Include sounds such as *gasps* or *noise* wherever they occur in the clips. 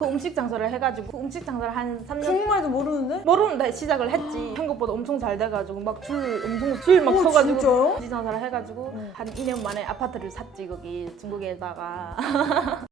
그 음식 장사를 해가지고 그 음식 장사를 한 3년 중국말도 모르는데? 모르는데 시작을 했지. 한국보다 엄청 잘 돼가지고 막 줄 엄청 줄 막 오, 서가지고 진짜요? 음식 장사를 해가지고 응. 한 2년 만에 아파트를 샀지 거기 중국에다가. *laughs*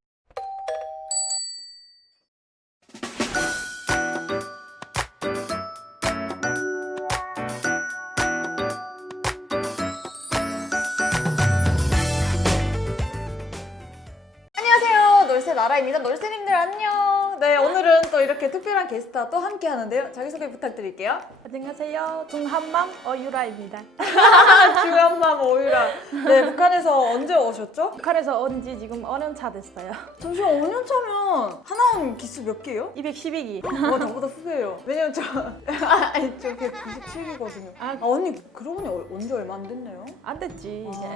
놀새 나라입니다. 놀새님들 안녕. 네, 오늘은 또 이렇게 특별한 게스트와 또 함께 하는데요. 자기소개 부탁드릴게요. 안녕하세요. 중한맘 어유라입니다. *laughs* 주연맘 오유라. 네, 북한에서 언제 오셨죠? 북한에서 온 지 지금 5년 차 됐어요. 잠시만 5년 차면 하나원 기수 몇 개예요? 212기. 어, 저보다 후배예요. 왜냐면 저 *laughs* 아니 저 197기거든요. 아, 아 언니 그러고 보니 얼- 언제 얼마 안 됐나요? 안 됐지 이제.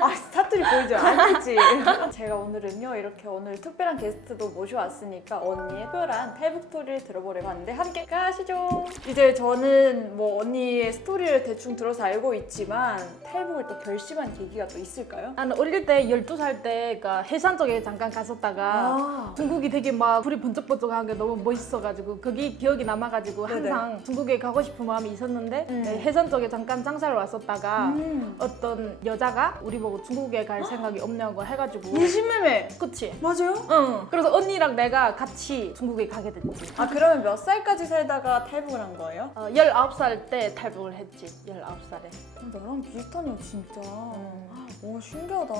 아 사투리 보이죠? 안 됐지. *laughs* 제가 오늘은요 이렇게 오늘 특별한 게스트도 모셔왔으니까 언니의 특별한 탈북 스토리를 들어보려고 하는데 함께 가시죠. 이제 저는 뭐 언니의 스토리를 대충 들어서 알고 있지만 탈북을 또 결심한 계기가 또 있을까요? 나는 어릴 때 12살 때 그러니까 해산 쪽에 잠깐 갔었다가 아, 중국이 되게 막 불이 번쩍번쩍한 게 너무 멋있어가지고 거기 기억이 남아가지고. 항상 중국에 가고 싶은 마음이 있었는데 음. 네, 해산 쪽에 잠깐 장사를 왔었다가 음. 어떤 여자가 우리 보고 중국에 갈 생각이 없냐고 해가지고 *gasps* 인신매매 그치? 맞아요? 응. 그래서 언니랑 내가 같이 중국에 가게 됐지. 아 그러면 몇 살까지 살다가 탈북을 한 거예요? 어, 19살 때 탈북을 했지. 19살에. 나랑 비슷하네요 진짜. 오 신기하다.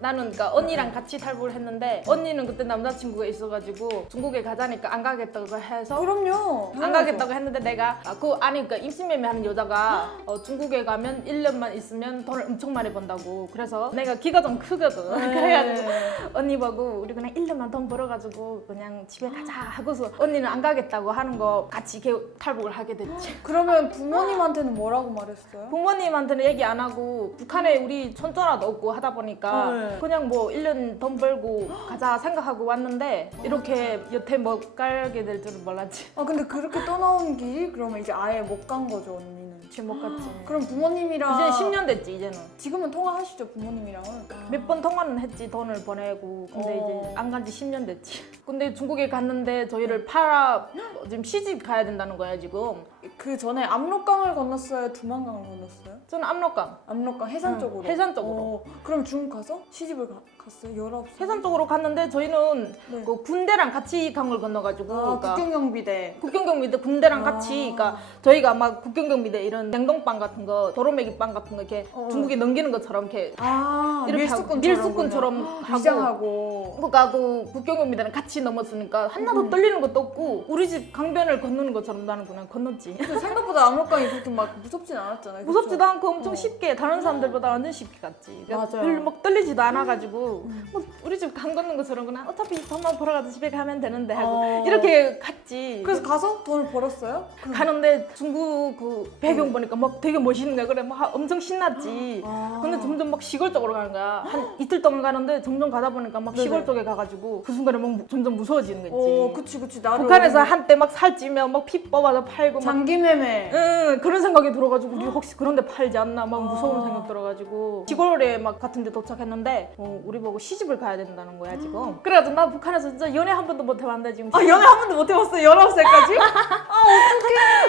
나는 그러니까 언니랑 같이 탈북을 했는데 언니는 그때 남자친구가 있어가지고 중국에 가자니까 안 가겠다고 해서 그럼요. 안 가겠다고 했는데 내가 아, 그 아니 그러니까 임신매매하는 여자가 어, 중국에 가면 1년만 있으면 돈을 엄청 많이 번다고 그래서 내가 기가 좀 크거든 네. *laughs* 그래가지고 언니 보고 우리 그냥 1년만 돈 벌어가지고 그냥 집에 가자 하고서 언니는 안 가겠다고 하는 거 같이 개- 탈북을 하게 됐지 *gasps* 그러면 부모님한테는 뭐라고 말했어요? 부모님한테는 얘기 안 하고 북한에 우리 촌전화도 없고 하다 보니까 네. 그냥 뭐 1년 돈 벌고 *gasps* 가자 생각하고 왔는데 이렇게 여태 못 가게 될 줄은 몰랐지 아 근데 그렇게 떠나온 길이 그러면 이제 아예 못 간 거죠 언니 는. 지금 못 갔지 그럼 부모님이랑 이제 10년 됐지 이제는 지금은 통화하시죠 부모님이랑은? 몇 번 통화는 했지 돈을 보내고 근데 어. 이제 안 간 지 10년 됐지 *laughs* 근데 중국에 갔는데 저희를 팔아 지금 시집 가야 된다는 거야 지금 그 전에 압록강을 건넜어요 두만강을 건넜어요? 저는 압록강 압록강 해산 응, 쪽으로. 해산 쪽으로. 어, 그럼 중국 가서 시집을 가, 갔어요? 19살. 해산 쪽으로 갔는데 저희는 네. 그 군대랑 같이 강을 건너가지고 아, 그러니까 국경경비대. 국경경비대 군대랑 아. 같이 그러니까 저희가 막 국경경비대 이런 냉동빵 같은 거 도로매기 빵 같은 거 이렇게 어. 중국에 넘기는 것처럼 이렇게 아 이렇게 밀수꾼처럼. 밀수꾼처럼. 하고. 위장하고. 그러니까 그 국경경비대랑 같이 넘었으니까 하나도 음. 떨리는 것도 없고 우리 집 강변을 건너는 것처럼 나는 그냥 건넜지 생각보다 압록강이 그렇게 막 무섭진 않았잖아요. 그쵸? 무섭지도 않고 엄청 어. 쉽게 다른 사람들보다 완전 쉽게 갔지 그러니까 맞아요. 별로 막 떨리지도 않아가지고 음. 뭐 우리 집 강 걷는 것처럼 그냥 어차피 돈만 벌어 가서 집에 가면 되는데 하고 어. 이렇게 갔지 그래서 가서 돈을 벌었어요? 가는데 중국 그 배경 보니까 막 되게 멋있는 거야 그래 막 엄청 신났지 아. 근데 점점 막 시골 쪽으로 가는 거야 한 이틀 동안 가는데 점점 가다 보니까 막 네네. 시골 쪽에 가가지고 그 순간에 막 무- 점점 무서워지는 거지 어, 그치 그치 나를 북한에서 한때 막 살찌면 막 피 뽑아서 팔고 막 장기매매. 응, 그런 생각이 들어가지고 우리 혹시 그런 데 팔지 않나? 막 무서운 아. 생각 들어가지고. 시골에 막 같은 데 도착했는데 어, 우리 보고 시집을 가야 된다는 거야 지금. 그래가지고 나 북한에서 진짜 연애 한 번도 못 해봤는데 지금. 아 연애 한 번도 못 해봤어요? 19살까지?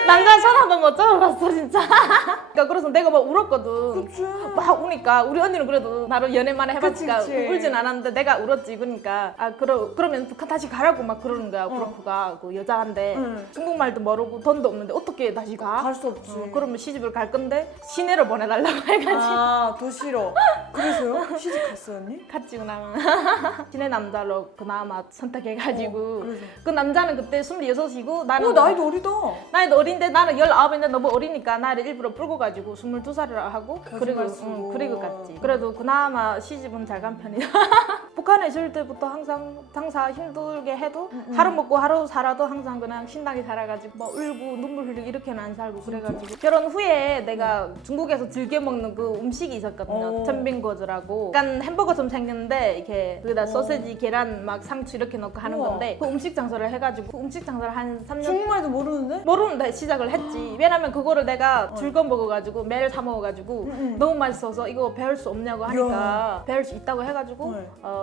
남자 전화 한번 못 잡아봤어 진짜. *laughs* 그러니까 그래서 내가 막 울었거든. 그치. 막 우니까 우리 언니는 그래도 나를 연애만 해봤으니까 그치, 그치. 울진 않았는데 내가 울었지 그러니까. 아 그러, 그러면 북한 다시 가라고 막 그러는 거야 브로커가. 그 여자한테. 응. 중국말도 모르고 돈도 없는데 어떻게 다시 가? 갈 수 없지. 어, 그러면 시집을 갈 건데 시내를 보내달라고 *laughs* 해가지고. 아 도시로 그래서요? 시집 갔어요 언니? 갔지 그나마 *laughs* 시내 남자로 그나마 선택해가지고. 어, 그래서. 그 남자는 그때 26이고 나는 어 나이도 어리다. 나이도 어린데 나는 19인데 너무 어리니까 나를 일부러 끌고 가지고 22살을 하고 그리고 거짓말 쓰고. 응, 그리고 갔지. 그래도 그나마 시집은 잘 간 편이야 *laughs* 북한에 있을 때부터 항상 장사 힘들게 해도 음, 음. 하루 먹고 하루 살아도 항상 그냥 신나게 살아가지고 뭐 울고 눈물 흘리고 이렇게는 안 살고 그래가지고 결혼 후에 내가 중국에서 즐겨 먹는 그 음식이 있었거든요 어. 천빙거즈라고 약간 햄버거처럼 생겼는데 이렇게 거기다 어. 소세지 계란 막 상추 이렇게 넣고 하는 우와. 건데 그 음식 장사를 해가지고 그 음식 장사를 한 3년 중국말도 모르는데? 모르는데 시작을 했지. 왜냐면 그거를 내가 어. 즐거워 먹어가지고 매일 사 먹어가지고 응, 응. 너무 맛있어서 이거 배울 수 없냐고 하니까 배울 수 있다고 해가지고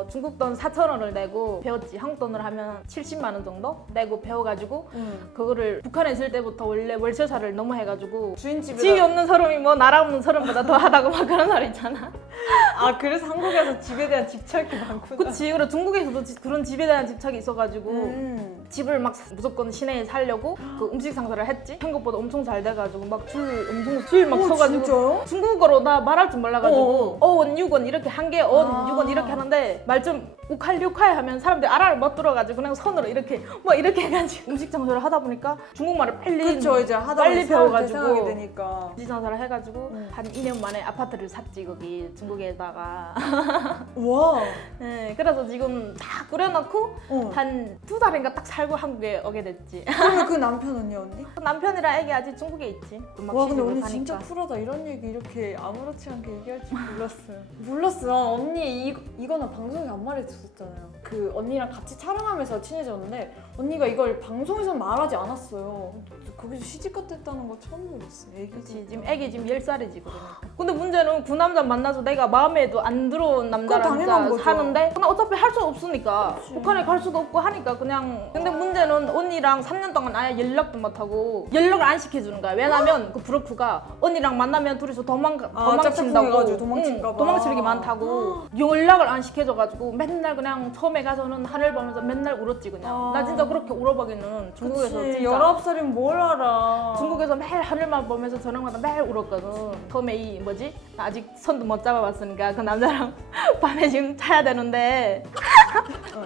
중국 돈 4천 원을 내고 배웠지. 한국 돈으로 하면 70만 원 정도 내고 배워가지고 응. 그거를 북한에 있을 때부터 원래 월세사를 너무 해가지고 주인집에 집이 없는 사람이 뭐 나라 없는 사람보다 더 하다고 막 그런 말 있잖아. *laughs* 아 그래서 한국에서 집에 대한 집착이 많구나. 그치. 그리고 중국에서도 지- 그런 집에 대한 집착이 있어가지고 음. 집을 막 무조건 시내에 살려고 그 음식 상사를 했지. 한국보다 엄청 잘 돼가지고 막 줄 엄청 줄 막 오, 서가지고 진짜요? 중국어로 나 말할 줄 몰라가지고 어. 어원 육원 이렇게 한개원 아. 육원 이렇게 하는데 말 좀 우칼 육칼 하면 사람들이 알아를 못 들어가지고 그냥 손으로 이렇게 뭐 이렇게 해가지고 *laughs* 음식 장사를 하다 보니까 중국말을 빨리 그쵸 이제 하다 빨리 보니 사람 배워가지고. 대상하게 되니까. 음식 장사를 해가지고 음. 한 2년 만에 아파트를 샀지 거기 중국에다 *laughs* 가 와. 네, 그래서 지금 다 꾸려놓고 어. 한두 달인가 딱 살고 한국에 오게 됐지 그러면 그 *laughs* 남편은요 언니? 남편이랑 애기 아직 중국에 있지 와 근데 시집을 언니 가니까. 진짜 쿨하다 이런 얘기 이렇게 아무렇지 않게 얘기할 줄 몰랐어요 *laughs* 몰랐어요 언니 이, 이거는 방송에 안 말해줬었잖아요 그 언니랑 같이 촬영하면서 친해졌는데 언니가 이걸 방송에서 말하지 않았어요 거기서 시집 갔다는 거 처음 들었어요. 그치 애기지 지금 애기 지금 10살이지 그러니까. 근데 문제는 그 남자 만나서 내가 마음에도 안 들어온 남자랑 당연한 거죠. 사는데 그냥 어차피 할 수 없으니까. 그치. 북한에 갈 수도 없고 하니까 그냥. 근데 문제는 언니랑 3년 동안 아예 연락도 못하고 연락을 안 시켜주는 거야. 왜냐면 그 브로크가 언니랑 만나면 둘이서 도망가, 아, 도망친다고. 짝짝꿍해가지고 도망칠까 봐. 도망칠 게 많다고. 연락을 안 시켜줘가지고 맨날 그냥 처음에 가서는 하늘 보면서 맨날 울었지 그냥. 아. 나 진짜 그렇게 울어보기는 중국에서 그치 진짜. 19살이면 뭘 알아 중국에서 매일 하늘만 보면서 저녁마다 매일 울었거든. 처음에 이 뭐지? 나 아직 손도 못 잡아봤으니까 그 남자랑 *laughs* 밤에 지금 자야 되는데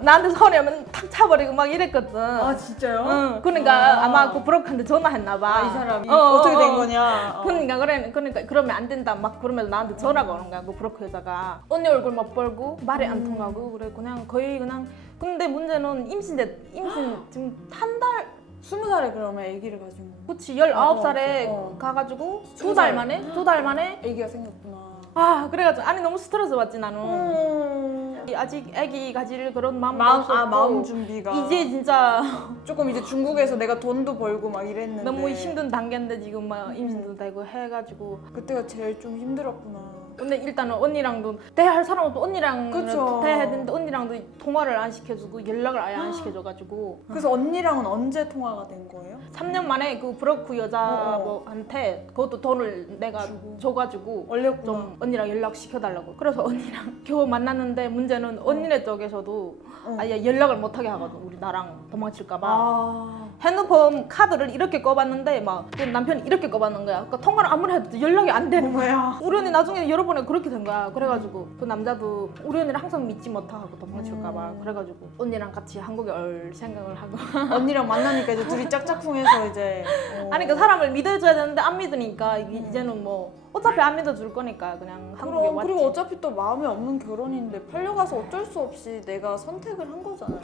나한테 손이 오면 탁 차버리고 막 이랬거든. 아 진짜요? 응. 그러니까 아. 아. 마그 브로크한테 전화했나 봐. 아, 이 사람이 어, 어, 떻게 어, 된 어. 거냐 어. 그러니까 그래 그러니까 그러면 안 된다 막 그러면서 나한테 전화가 오는 거야 그 브로커 여자가 언니 얼굴 못 벌고 말이 안 음. 통하고 그래 그냥 거의 그냥 근데 문제는 임신돼 임신 지금 한 달 20살에 그러면 아기를 가지고 그치 19살에 어. 가가지고 스무 두달 살. 만에 두 달 만에 아기가 생겼구나 아 그래가지고 아니 너무 스트레스 받지 나는 음. 아직 애기 가질 그런 마음도 마음 없었고 아 마음 준비가 이제 진짜 *laughs* 조금 이제 중국에서 내가 돈도 벌고 막 이랬는데 너무 힘든 단계인데 지금 막 임신도 되고 해가지고 그때가 제일 좀 힘들었구나. 근데 일단은 언니랑도 대할 사람은 또 언니랑 그쵸. 대해야 되는데 언니랑도 통화를 안 시켜주고 연락을 아예 안 시켜줘가지고 *gasps* 그래서 언니랑은 언제 통화가 된 거예요? 3년 만에 그 브로크 여자한테 그것도 돈을 내가 주고. 줘가지고 얼렸구나. 좀 언니랑 연락 시켜달라고. 그래서 언니랑 *laughs* 겨우 만났는데 문제는 언니네 쪽에서도 응. 아예 연락을 못하게 하거든. 우리 나랑 도망칠까봐. 아. 핸드폰 카드를 이렇게 꺼봤는데 막그 남편이 이렇게 꺼봤는 거야. 그러니까 통화를 아무리 해도 연락이 안 되는 거야. 우리 언니 나중에 여러 번에 그렇게 된 거야. 그래가지고 그 남자도 우리 언니를 항상 믿지 못하고 도망칠까봐. 음. 그래가지고 언니랑 같이 한국에 올 생각을 하고. *laughs* 언니랑 만나니까 이제 둘이 짝짝꿍해서 이제. 어. 아니 그 사람을 믿어줘야 되는데 안 믿으니까 이- 이제는 뭐 어차피 안 믿어줄 거니까 그냥 한국에 그럼 왔지. 그리고 어차피 또 마음에 없는 결혼인데 팔려가서 어쩔 수 없이 내가 선택을 한 거잖아요.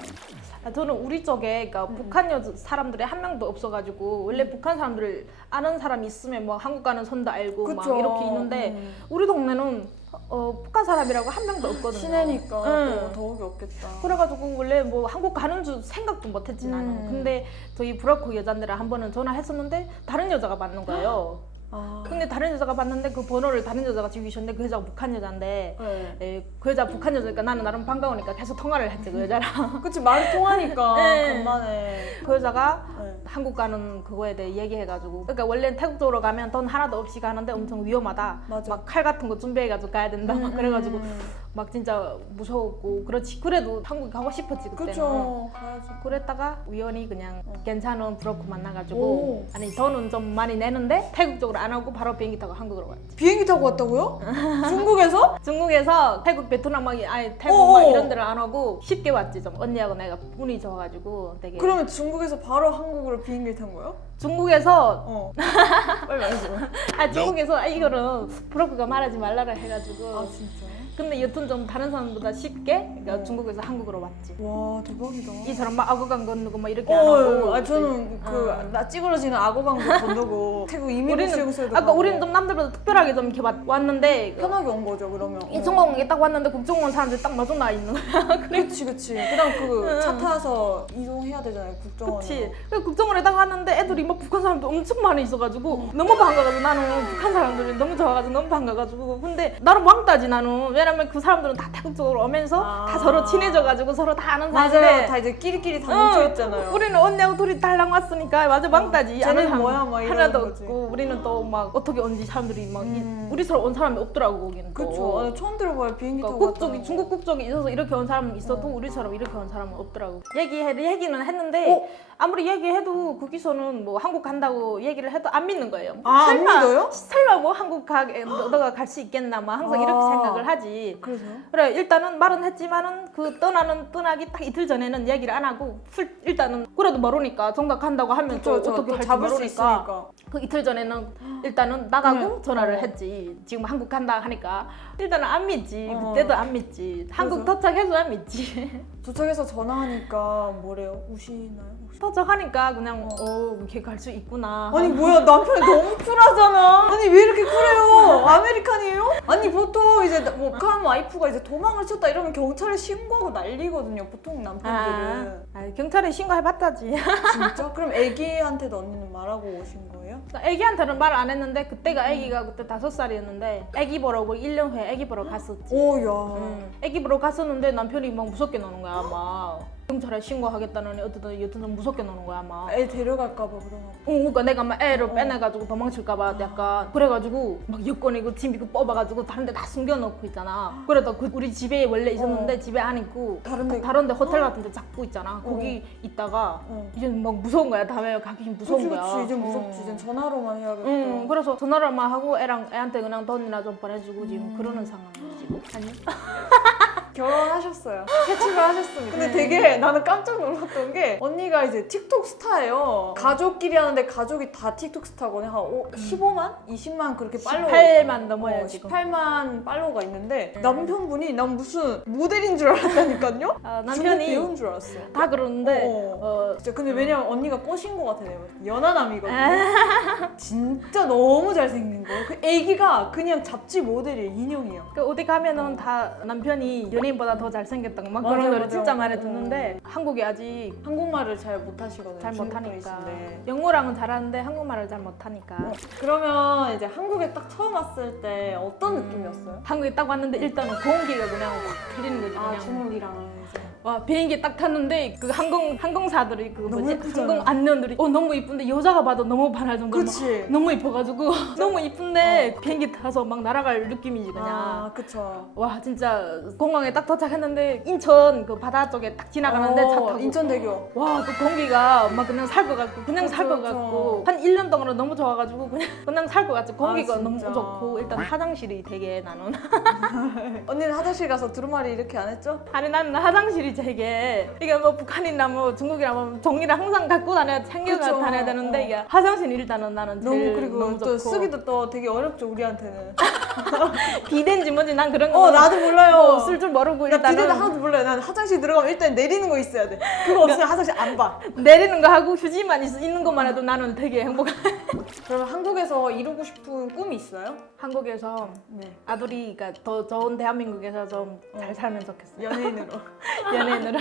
아, 저는 우리 쪽에 그러니까 북한 여자 사람들이 한 명도 없어가지고 원래 북한 사람들을 아는 사람이 있으면 뭐 한국 가는 손도 알고 막 그쵸. 이렇게 있는데 음. 우리 동네는 어, 북한 사람이라고 한 명도 없거든요. 시내니까 응. 또 더욱이 없겠다. 그래가지고 원래 뭐 한국 가는 줄 생각도 못했지 나는. 음. 근데 저희 브로커 여자들을 한 번은 전화했었는데 다른 여자가 받는 거예요. *gasps* 아. 근데 다른 여자가 받는데 그 번호를 다른 여자가 주기 주셨는데 그 여자가 북한 여자인데 네. 에, 그 여자 북한 여자니까 나는 나름 반가우니까 계속 통화를 했지 그 여자랑. *laughs* 그치 말이 통하니까 *laughs* 네. 간만에. 그 여자가 네. 한국 가는 그거에 대해 얘기해가지고 그러니까 원래 태국 쪽으로 가면 돈 하나도 없이 가는데 엄청 위험하다 맞아. 막 칼 같은 거 준비해가지고 가야 된다 막 그래가지고 음. 막 진짜 무서웠고 그렇지 그래도 한국 가고 싶었지 그때는 그쵸 가야지. 그랬다가 우연히 그냥 괜찮은 브로커 만나가지고 오. 아니 돈은 좀 많이 내는데 태국 쪽으로 안 오고 바로 비행기 타고 한국으로 왔지 비행기 타고 왔다고요? 중국에서? *laughs* 중국에서 태국 베트남 막 아니 태국 오. 막 이런 데를 안 오고 쉽게 왔지 좀 언니하고 내가 운이 좋아가지고 되게 그러면 중국에서 바로 한국으로 비행기 탄 거예요? 중국에서 어. *laughs* 빨리 말해줘. 아 중국에서 아, 이거는 브로커가 말하지 말라라 해가지고 아 진짜? 근데 여튼 좀 다른 사람보다 쉽게 그러니까 어. 중국에서 한국으로 왔지 와 대박이다. 이처럼 막 악어강 건너고 막 이렇게 안 하고 어, 아 저는 그 어. 나 찌그러지는 악어강도 건너고 *laughs* 태국 이민국수용소에도 우리는 아까 우리는 좀 남들보다 특별하게 좀 이렇게 왔- 왔는데 그 편하게 온 거죠 그러면. 인천공항에 딱 왔는데 국정원 사람들이 딱 마중 나와 있는 거야 그렇지 그렇지. 그다음 그 응. 차 타서 이동해야 되잖아요 국정원으로. 그치 국정원에 딱 왔는데 애들이 막 북한 사람들 엄청 많이 있어가지고 너무 반가가지고 나는 북한 사람들이 너무 좋아가지고 너무 반가가지고 근데 나는 왕따지 나는 왜냐 면 왜냐면 그 사람들은 다 태국 쪽으로 오면서 아. 다 서로 친해져가지고 서로 다 아는 맞아요. 사이인데 다 이제 끼리끼리 다 어, 뭉쳐 있잖아요. 우리는 언니하고 둘이 달랑 왔으니까 완전 망따지. 쟤는 아는 사람 뭐야, 막 이러는 하나도 거지. 없고 우리는 또 막 어떻게 온지 사람들이 막 이- 음. 우리처럼 온 사람이 없더라고 거기는. 또. 그쵸. 아, 처음 들어봐요. 비행기 그러니까 타고 국적이 갔다는 중국 국적이 있어서 이렇게 온 사람은 있어도 어. 우리처럼 이렇게 온 사람은 없더라고. 얘기해 얘기는 했는데 어? 아무리 얘기해도 거기서는 뭐 한국 간다고 얘기를 해도 안 믿는 거예요. 아, 안 설마, 믿어요? 설마 뭐 한국 너- 너가 갈 수 있겠나 막 항상 이렇게 아. 생각을 하지. 그래서요? 그래 일단은 말은 했지만은 그 떠나는 떠나기 딱 이틀 전에는 얘기를 안 하고 풀- 일단은 그래도 모르니까 정답 간다고 하면 그쵸, 또 저, 어떻게 또 할지 잡을 수 모르니까 있으니까. 그 이틀 전에는 일단은 나가고 네. 전화를 어. 했지. 지금 한국 간다 하니까 일단은 안 믿지. 어. 그때도 안 믿지. 한국 도착해도 안 믿지. *laughs* 도착해서 전화하니까 뭐래요? 우시나요? 혹시? 도착하니까 그냥 어 이렇게 갈수 있구나. 아니 뭐야 남편이 *laughs* 너무 쿨하잖아. 아니 왜 이렇게 쿨해요? *laughs* 아메리칸이에요? 아니 보통 이제 뭐칸 와이프가 이제 도망을 쳤다 이러면 경찰에 신고하고 난리거든요. 보통 아, 남편들은. 아, 경찰에 신고해봤다지. *laughs* 진짜? 그럼 애기한테도 언니는 말하고 오신 거예요? 애기한테는 말 안 했는데 그때가 애기가 그때 다섯 살이었는데 애기 보러고 1년 후에 애기 보러 갔었지. 오야. 응. 애기 보러 갔었는데 남편이 막 무섭게 노는 거야 막 경찰에 신고하겠다느니 어쨌든 여튼 무섭게 노는 거야 막애 데려갈까봐 그러나. 어, 그러니까 내가 막 애를 어. 빼내가지고 도망칠까봐 약간 그래가지고 막 여권이고 짐 이고 뽑아가지고 다른 데 다 숨겨놓고 있잖아 그러다 그 우리 집에 원래 있었는데 어. 집에 안 있고 다른 데 다른 데 호텔 같은 데 잡고 있잖아 거기 있다가 어. 이제 막 무서운 거야 다음에 가기 무서운 그치 거야 그치 이제 어. 무섭지 이제 전화로만 해야겠다. 응, 그래서 전화를만 하고 애랑 애한테 그냥 돈이나 좀 보내주고 지금 그러는 상황이지. 아니? *laughs* 결혼하셨어요. 퇴출을 하셨습니다. 근데 되게 나는 깜짝 놀랐던 게 언니가 이제 틱톡 스타예요. 가족끼리 하는데 가족이 다 틱톡 스타거든요. 한 오- 15만? 20만 그렇게 팔로워. 18만 넘어요 어, 지금. 18만 팔로워가 있는데 남편분이 난 무슨 모델인 줄 알았다니까요. 아, 남편이 배우인 줄 알았어요. 다 그러는데 어. 어, 진짜 근데 왜냐면 언니가 꼬신 것 같아요. 연하남이거든요. 아. *laughs* 진짜 너무 잘생긴 거예요. 그 애기가 그냥 잡지 모델이에요. 인형이에요. 그 어디 가면은 다 남편이 연예인 보다 더 잘생겼다고 막 맞아, 그런 거를 맞아. 진짜 많이 어. 듣는데 한국이 아직 한국말을 잘 못하시거든요. 잘 중국 못하니까 분이신데. 영어랑은 잘하는데 한국말을 잘 못하니까 어, 그러면 이제 한국에 딱 처음 왔을 때 어떤 느낌이었어요? 한국에 딱 왔는데 일단은 공기가 그냥 확 틀리는 거지 아 그냥 이제 와 비행기 딱 탔는데 그 항공 항공사들이 그 너무 뭐지 예쁘잖아. 항공 안내원들이 어 너무 이쁜데 여자가 봐도 너무 반할 정도로 막 그치? 너무 이뻐가지고 *laughs* 너무 이쁜데 비행기 타서 막 날아갈 느낌이지 그냥 아 그쵸 와 진짜 공항에 딱 도착했는데 인천 그 바다 쪽에 딱 지나가는데 차 어, 타고 인천대교 와 그 공기가 막 그냥 살 것 같고 그냥 살 것 그쵸, 그쵸. 같고 한 1년 동안은 너무 좋아가지고 그냥 *laughs* 그냥 살 것 같지 공기가 아, 너무 진짜. 좋고 일단 화장실이 되게 나는 *laughs* 언니는 화장실 가서 두루마리 이렇게 안 했죠? 아니 나는 화장실이 되게 이게 뭐 북한이나 뭐 중국이나 뭐 종이를 항상 갖고 다녀 챙겨 그쵸. 다녀야 되는데 어. 이게 화장실 일단은 나는 너무 제일 그리고 너무 또 좋고. 쓰기도 또 되게 어렵죠 우리한테는. *laughs* 비덴지 뭐지? 난 그런 거 어 나도 몰라요. 쓸 줄 모르고 나 일단은. 비대도 하나도 몰라요. 난 화장실 들어가면 일단 내리는 거 있어야 돼. 그거 없으면 화장실 안 봐. 내리는 거 하고 휴지만 있, 있는 것만 해도 나는 되게 행복해. *laughs* 그러면 한국에서 이루고 싶은 꿈이 있어요? 한국에서 네. 아들이가 더 좋은 대한민국에서 좀잘 어. 살면 좋겠어요. 연예인으로 *laughs* 연예인으로.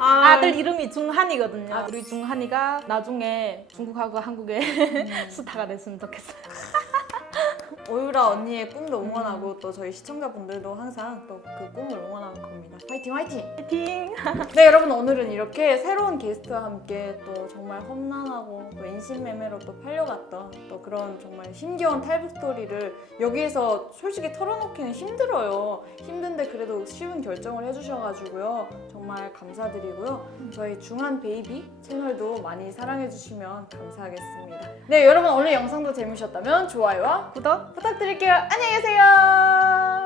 아, 아들 이름이 중한이거든요. 아. 우리 중한이가 나중에 중국하고 한국의 스타가 *laughs* 됐으면 좋겠어요 오유라 언니의 꿈도 응원하고 또 저희 시청자분들도 항상 또 그 꿈을 응원할 겁니다. 화이팅 화이팅! 파이팅 *laughs* 네 여러분 오늘은 이렇게 새로운 게스트와 함께 또 정말 험난하고 또 인신매매로 또 팔려갔던 또 그런 정말 힘겨운 탈북 스토리를 여기에서 솔직히 털어놓기는 힘들어요. 힘든데 그래도 쉬운 결정을 해주셔가지고요. 정말 감사드리고요. 저희 중한 베이비 채널도 많이 사랑해주시면 감사하겠습니다. 네 여러분 오늘 영상도 재미있었다면 좋아요와 구독 부탁드릴게요. 안녕히 계세요.